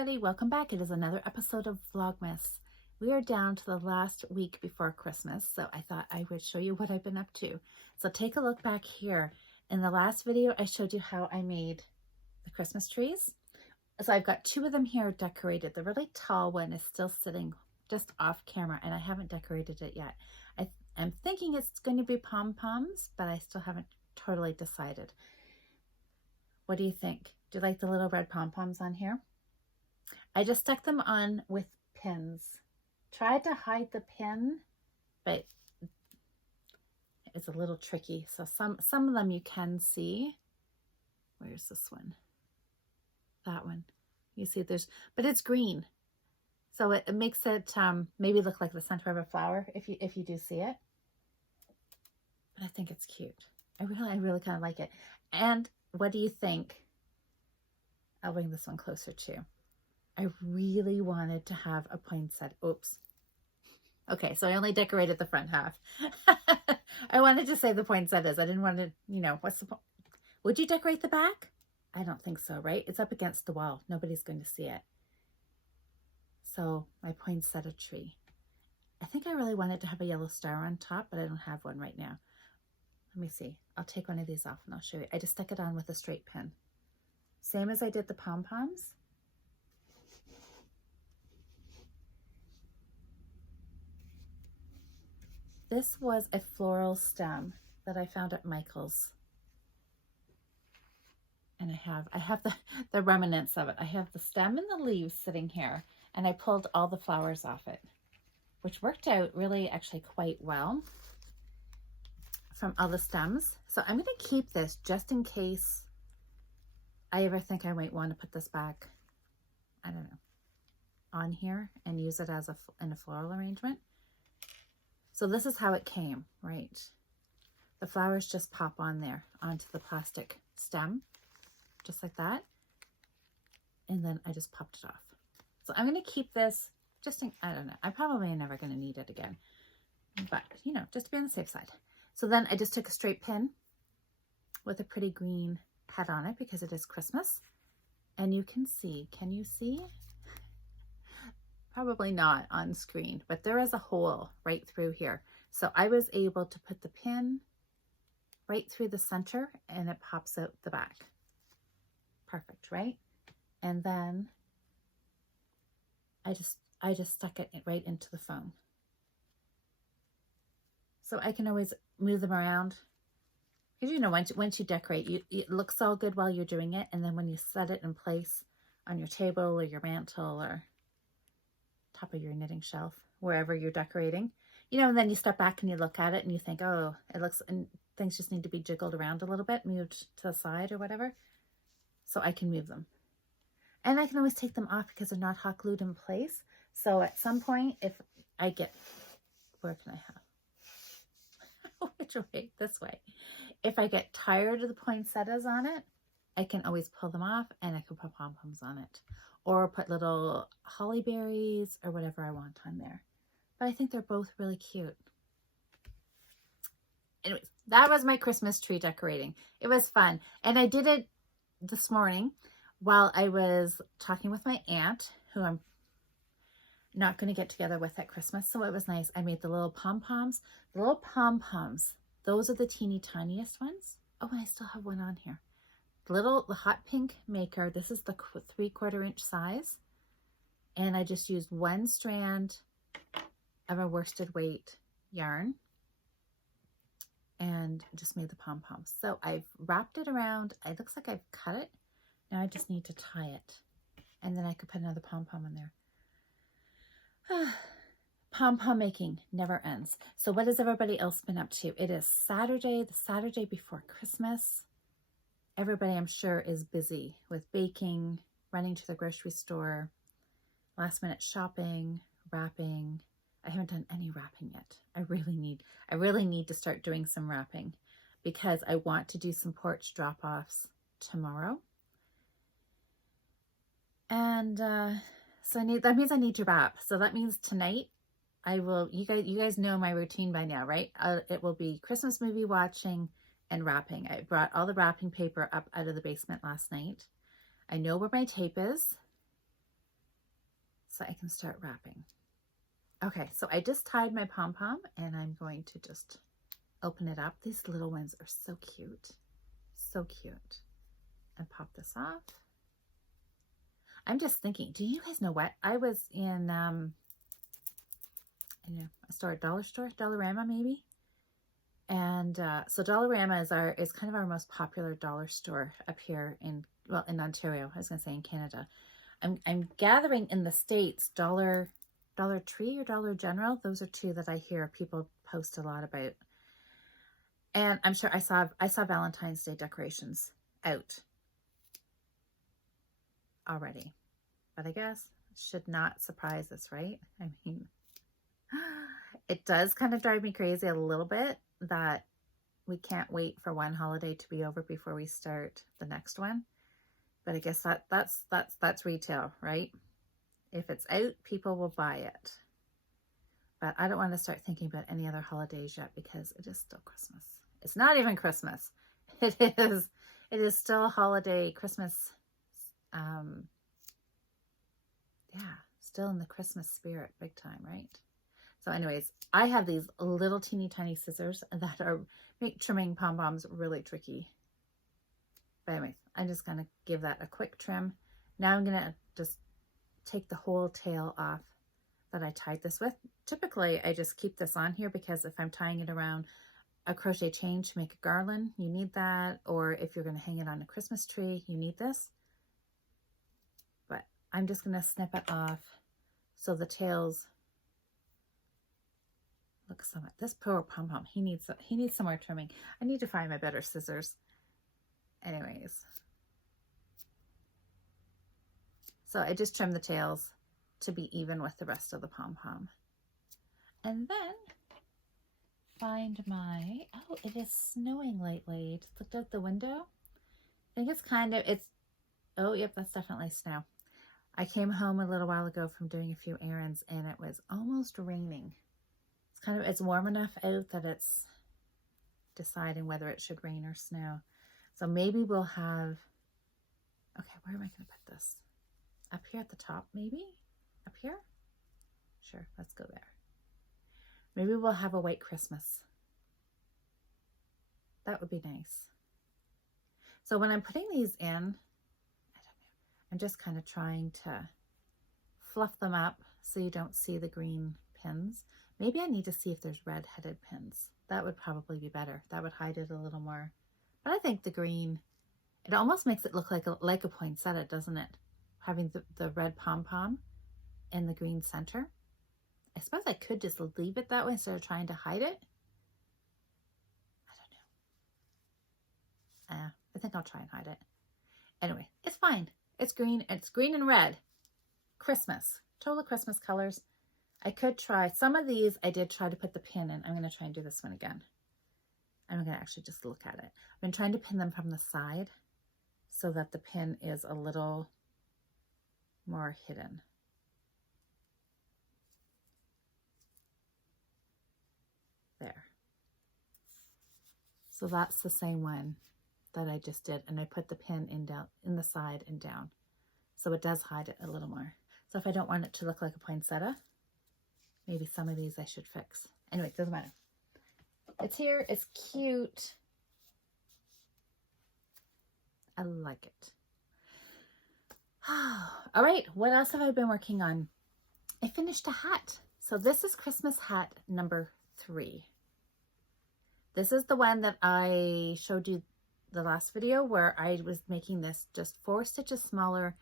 everybody, welcome back. It is another episode of Vlogmas. We are down to the last week before Christmas, so I thought I would show you what I've been up to. So take a look back here. In the last video, I showed you how I made the Christmas trees. So I've got two of them here decorated. The really tall one is still sitting just off camera, and I haven't decorated it yet. I'm thinking it's going to be pom-poms, but I still haven't totally decided. What do you think? Do you like the little red pom-poms on here? I just stuck them on with pins. Tried to hide the pin, but it's a little tricky. So some of them you can see. Where's this one? That one. You see but it's green. So it makes it maybe look like the center of a flower if you do see it. But I think it's cute. I really kind of like it. And what do you think? I'll bring this one closer too. I really wanted to have a poinsettia. Oops. Okay, so I only decorated the front half. I wanted to say the poinsettias. I didn't want to, what's the point? Would you decorate the back? I don't think so, right? It's up against the wall. Nobody's going to see it. So my poinsettia tree. I think I really wanted to have a yellow star on top, but I don't have one right now. Let me see. I'll take one of these off and I'll show you. I just stuck it on with a straight pin. Same as I did the pom-poms. This was a floral stem that I found at Michael's. And I have the remnants of it. I have the stem and the leaves sitting here, and I pulled all the flowers off it, which worked out really actually quite well from all the stems. So I'm going to keep this just in case I ever think I might want to put this back, I don't know, on here and use it as in a floral arrangement. So this is how it came, right? The flowers just pop on there onto the plastic stem, just like that. And then I just popped it off. So I'm going to keep this just in, I don't know, I probably am never going to need it again, but just to be on the safe side. So then I just took a straight pin with a pretty green head on it because it is Christmas. And you can see, can you see? Probably not on screen, but there is a hole right through here. So I was able to put the pin right through the center and it pops out the back. Perfect, right? And then I just stuck it right into the foam. So I can always move them around. Because once you decorate, it looks all good while you're doing it. And then when you set it in place on your table or your mantle or top of your knitting shelf, wherever you're decorating, and then you step back and you look at it and you think, oh, it looks, and things just need to be jiggled around a little bit, moved to the side or whatever. So I can move them. And I can always take them off because they're not hot glued in place. So at some point, if I get, where can I have? Which way? This way. If I get tired of the poinsettias on it, I can always pull them off and I can put pom-poms on it. Or put little holly berries or whatever I want on there. But I think they're both really cute. Anyways, that was my Christmas tree decorating. It was fun. And I did it this morning while I was talking with my aunt, who I'm not going to get together with at Christmas. So it was nice. I made the little pom-poms. The little pom-poms, those are the teeny tiniest ones. Oh, and I still have one on here. The hot pink maker. This is the 3/4 inch size. And I just used one strand of a worsted weight yarn and just made the pom-poms. So I've wrapped it around. It looks like I've cut it. Now I just need to tie it. And then I could put another pom-pom in there. Pom-pom making never ends. So what has everybody else been up to? It is Saturday, the Saturday before Christmas. Everybody, I'm sure, is busy with baking, running to the grocery store, last minute shopping, wrapping. I haven't done any wrapping yet. I really need to start doing some wrapping because I want to do some porch drop-offs tomorrow. And so that means I need to wrap. So that means tonight I will, you guys know my routine by now, right? It will be Christmas movie watching and wrapping. I brought all the wrapping paper up out of the basement last night. I know where my tape is. so I can start wrapping. Okay, so I just tied my pom-pom and I'm going to just open it up. These little ones are so cute. So cute. And pop this off. I'm just thinking, do you guys know what? I was in a store, Dollar Store, Dollarama maybe. And so Dollarama is kind of our most popular dollar store up here in Ontario. I was gonna say in Canada. I'm gathering in the States, Dollar Tree or Dollar General. Those are two that I hear people post a lot about. And I'm sure I saw Valentine's Day decorations out already. But I guess it should not surprise us, right? I mean, it does kind of drive me crazy a little bit that we can't wait for one holiday to be over before we start the next one. But I guess that's retail, right? If it's out, people will buy it. But I don't want to start thinking about any other holidays yet because it is still Christmas. It's not even Christmas. It is still holiday Christmas. Yeah, still in the Christmas spirit big time, right? So anyways, I have these little teeny tiny scissors that make trimming pom-poms really tricky. But anyways, I'm just going to give that a quick trim. Now I'm going to just take the whole tail off that I tied this with. Typically, I just keep this on here because if I'm tying it around a crochet chain to make a garland, you need that. Or if you're going to hang it on a Christmas tree, you need this. But I'm just going to snip it off so the tails look so much. This poor pom-pom, he needs some more trimming. I need to find my better scissors. Anyways, so I just trimmed the tails to be even with the rest of the pom-pom. And then find my, oh, it is snowing lately. Just looked out the window. I think oh, yep, that's definitely snow. I came home a little while ago from doing a few errands and it was almost raining. It's warm enough out that it's deciding whether it should rain or snow. So maybe we'll have, okay, where am I going to put this? Up here at the top, maybe? Up here? Sure, let's go there. Maybe we'll have a white Christmas. That would be nice. So when I'm putting these in, I don't know, I'm just kind of trying to fluff them up so you don't see the green pins. Maybe I need to see if there's red-headed pins. That would probably be better. That would hide it a little more. But I think the green, it almost makes it look like a poinsettia, doesn't it? Having the red pom-pom in the green center. I suppose I could just leave it that way instead of trying to hide it. I don't know. I think I'll try and hide it. Anyway, it's fine. It's green. It's green and red. Christmas. Total Christmas colors. I could try, some of these I did try to put the pin in. I'm going to try and do this one again. I'm going to actually just look at it. I've been trying to pin them from the side so that the pin is a little more hidden. There. So that's the same one that I just did, and I put the pin in the side and down. So it does hide it a little more. So if I don't want it to look like a poinsettia, maybe some of these I should fix. Anyway, it doesn't matter. It's here. It's cute. I like it. All right. What else have I been working on? I finished a hat. So this is Christmas hat number 3. This is the one that I showed you the last video where I was making this just 4 stitches smaller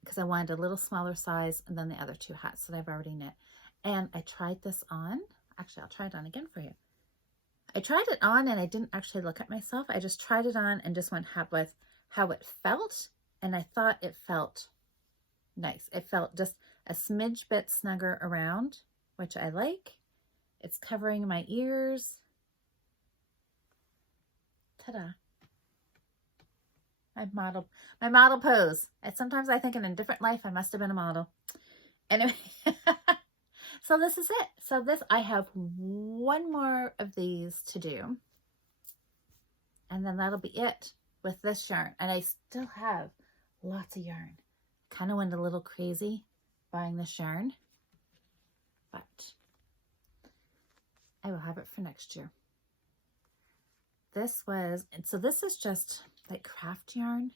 because I wanted a little smaller size than the other 2 hats that I've already knit. And I tried this on. Actually, I'll try it on again for you. I tried it on and I didn't actually look at myself. I just tried it on and just went with how it felt. And I thought it felt nice. It felt just a smidge bit snugger around, which I like. It's covering my ears. Ta-da. My model pose. And sometimes I think in a different life I must have been a model. Anyway. So this is it. So I have one more of these to do. And then that'll be it with this yarn. And I still have lots of yarn. Kind of went a little crazy buying this yarn, but I will have it for next year. This was, and so this is just like craft yarn.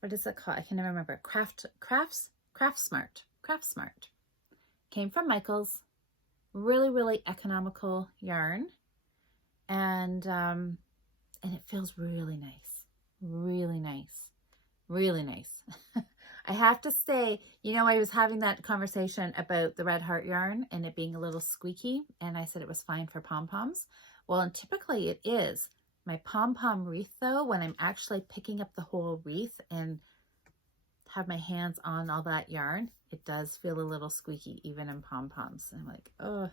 What is it called? I can never remember. Craft Smart. Came from Michael's. Really, really economical yarn. And it feels really nice. Really nice. Really nice. I have to say, you know, I was having that conversation about the Red Heart yarn and it being a little squeaky, and I said it was fine for pom-poms. Well, and typically it is. My pom-pom wreath, though, when I'm actually picking up the whole wreath and have my hands on all that yarn, it does feel a little squeaky, even in pom-poms. I'm like, oh.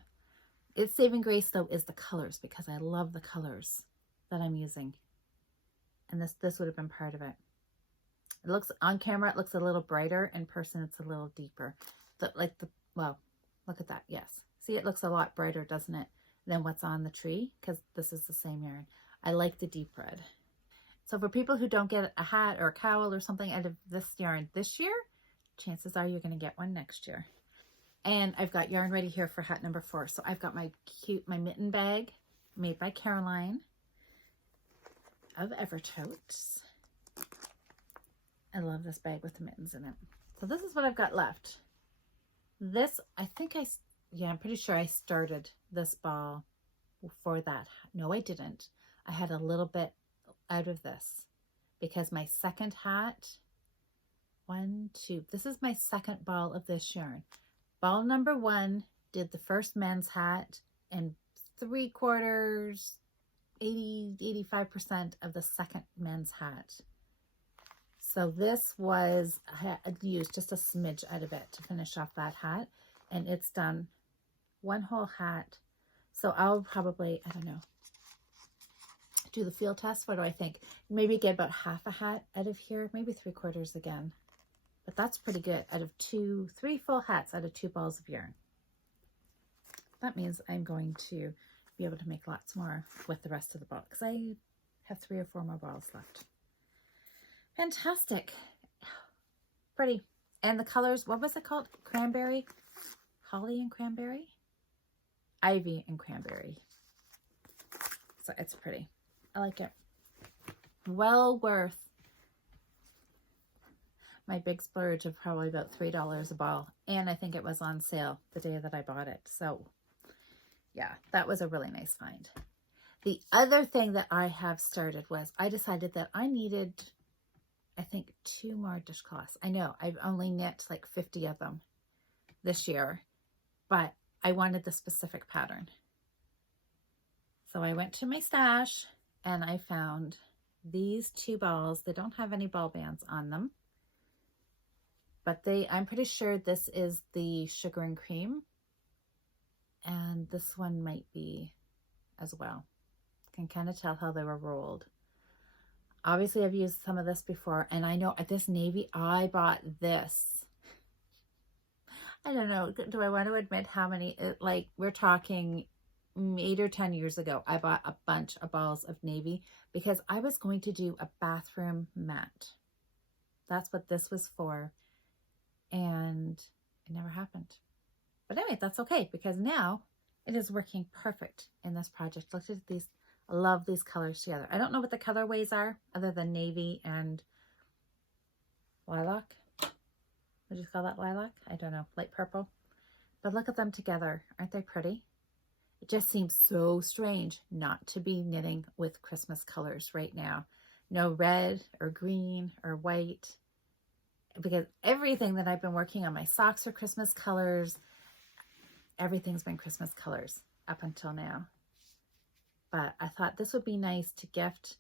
Its saving grace, though, is the colors, because I love the colors that I'm using. And this would have been part of it. It looks, on camera, it looks a little brighter. In person, it's a little deeper. Well, look at that, yes. See, it looks a lot brighter, doesn't it, than what's on the tree, because this is the same yarn. I like the deep red. So for people who don't get a hat or a cowl or something out of this yarn this year, chances are you're going to get one next year. And I've got yarn ready here for hat number 4. So I've got my mitten bag made by Caroline of Evertotes. I love this bag with the mittens in it. So this is what I've got left. This, I'm pretty sure I started this ball for that. No, I didn't. I had a little bit out of this because my second hat, this is my second ball of this yarn. Ball number 1 did the first men's hat and 3/4, 85% of the second men's hat. So this was, I used just a smidge out of it to finish off that hat, and it's done one whole hat. So I'll probably, I don't know, do the field test. What do I think? Maybe get about half a hat out of here, maybe 3/4 again. But that's pretty good out of 3 full hats out of 2 balls of yarn. That means I'm going to be able to make lots more with the rest of the ball because I have 3 or 4 more balls left. Fantastic. Pretty. And the colors, what was it called? Cranberry? Holly and cranberry? Ivy and cranberry. So it's pretty. I like it. Well worth my big splurge of probably about $3 a ball. And I think it was on sale the day that I bought it. So yeah, that was a really nice find. The other thing that I have started was I decided that I needed, I think, 2 more dishcloths. I know I've only knit like 50 of them this year, but I wanted the specific pattern. So I went to my stash and I found these 2 balls. They don't have any ball bands on them, but I'm pretty sure this is the sugar and cream, and this one might be as well. Can kind of tell how they were rolled. Obviously I've used some of this before, and I know at this navy I bought this. I don't know, do I want to admit how many, like we're talking 8 or 10 years ago, I bought a bunch of balls of navy because I was going to do a bathroom mat. That's what this was for. And it never happened. But anyway, that's okay because now it is working perfect in this project. Look at these. I love these colors together. I don't know what the colorways are other than navy and lilac. Would you call that lilac? I don't know. Light purple. But look at them together. Aren't they pretty? It just seems so strange not to be knitting with Christmas colors right now. No red or green or white. Because everything that I've been working on, my socks are Christmas colors. Everything's been Christmas colors up until now. But I thought this would be nice to gift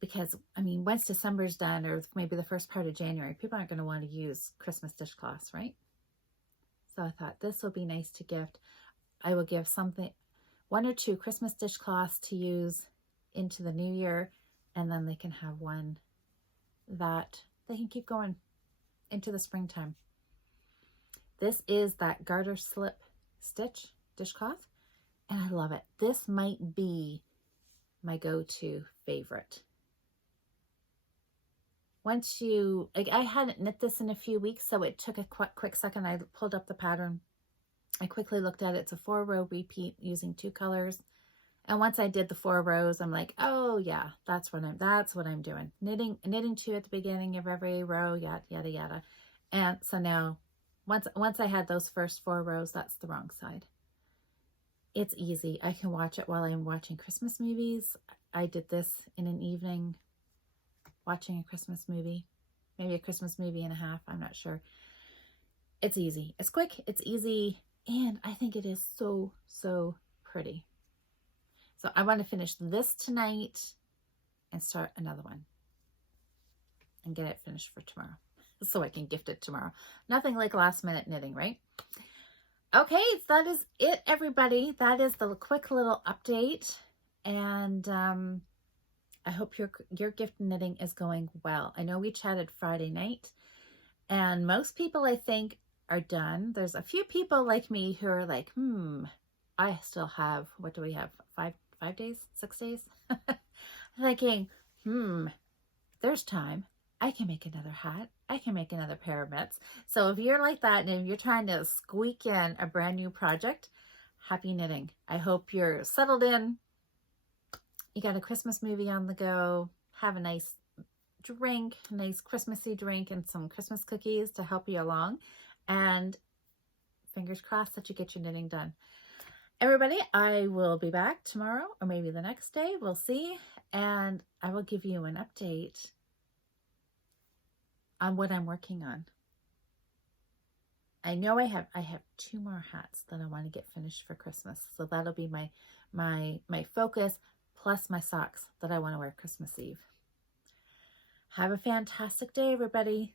because, I mean, once December's done or maybe the first part of January, people aren't going to want to use Christmas dishcloths, right? So I thought this will be nice to gift. I will give something, 1 or 2 Christmas dishcloths to use into the new year, and then they can have one that they can keep going into the springtime. This is that garter slip stitch dishcloth, and I love it. This might be my go-to favorite. once you, like, I hadn't knit this in a few weeks, so it took a quick second. I pulled up the pattern. I quickly looked at it. It's a 4-row repeat using 2 colors. And once I did the 4 rows, I'm like, oh yeah, that's what I'm doing. Knitting 2 at the beginning of every row, yada, yada, yada. And so now, once I had those first 4 rows, that's the wrong side. It's easy. I can watch it while I'm watching Christmas movies. I did this in an evening, watching a Christmas movie, maybe a Christmas movie and a half. I'm not sure. It's easy. It's quick. It's easy. And I think it is so, so pretty. So I want to finish this tonight and start another one and get it finished for tomorrow so I can gift it tomorrow. Nothing like last minute knitting, right? Okay, so that is it, everybody. That is the quick little update. And I hope your gift knitting is going well. I know we chatted Friday night, and most people, I think, are done. There's a few people like me who are like, I still have, what do we have? 5 days, 6 days? Thinking, there's time. I can make another hat. I can make another pair of mitts. So if you're like that and if you're trying to squeak in a brand new project, happy knitting. I hope you're settled in. You got a Christmas movie on the go. Have a nice drink, a nice Christmassy drink and some Christmas cookies to help you along. And fingers crossed that you get your knitting done. Everybody, I will be back tomorrow or maybe the next day. We'll see. And I will give you an update on what I'm working on. I know I have 2 more hats that I want to get finished for Christmas. So that'll be my focus, plus my socks that I want to wear Christmas Eve. Have a fantastic day, everybody.